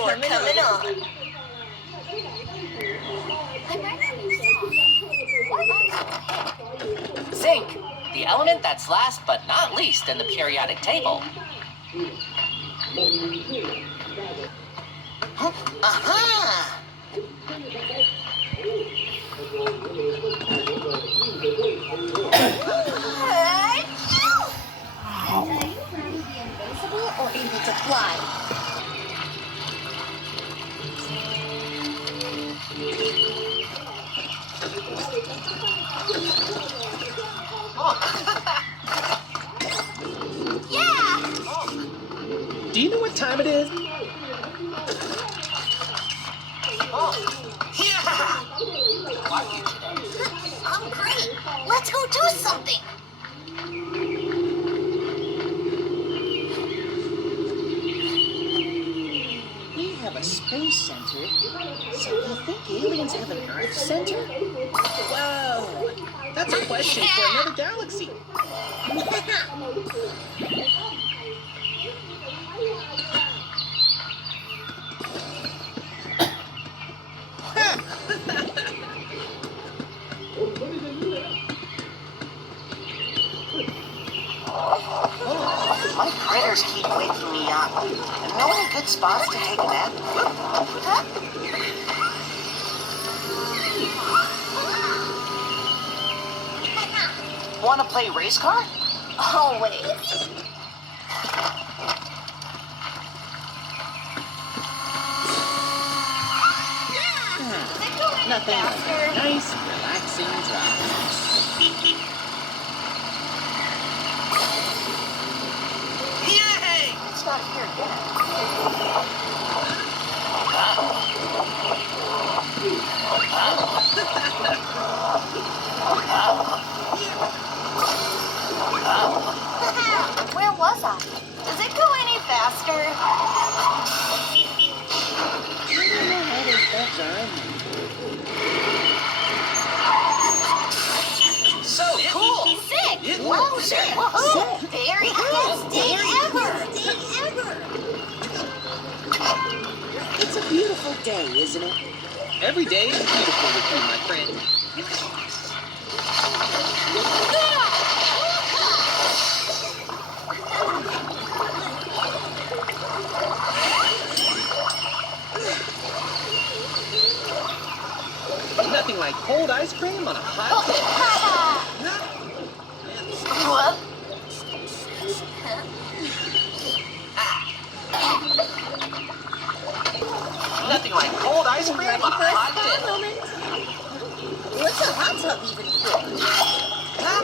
score coming on. Zinc, the element that's last but not least in the periodic table. Aha! Are you ready to be invincible or able to fly? Yeah! Do you know what time it is? Yeah! I'm great. Let's go do something. We have a space center. So you think aliens have an Earth center? Whoa! That's a question for another galaxy. My critters keep waking me up. Know any good spots to take a nap? Huh? Want to play race car? Always. Nothing like a nice, relaxing drive. Yay! It's not here yet. Where was I? Does it go any faster? I don't know how those steps are. So cool! Sick! Wowzer! Woohoo! Very best day ever! It's a beautiful day, isn't it? Every day is beautiful with you, my friend. Nothing like cold ice cream on a hot day. What? Nothing like cold ice cream on a hot day. What's a hot tub even for? Huh?